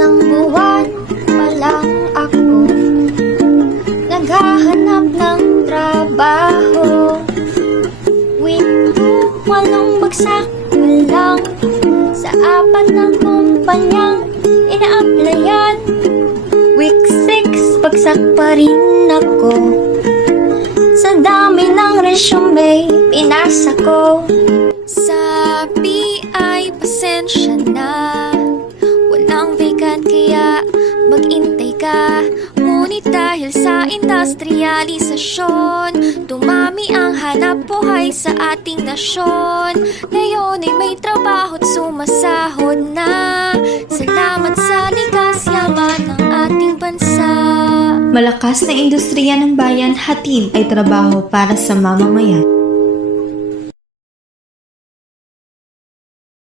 Isang buwan pa lang ako naghahanap ng trabaho. Walong bagsak pa lang sa 4 na kumpanyang ina-applyan. Week 6, bagsak pa rin ako. Sa dami ng resume, pinasa ko. Sabi ay pasensya na, walang vacant kaya mag-intay ka. Ngunit dahil sa industrialisasyon, dumami ang hanap buhay sa ating nasyon. Ngayon ay may trabaho't sumasahod na. Salamat sa likas yaman ng ating bansa. Malakas na industriya ng bayan, hatid ay trabaho para sa mamamayan.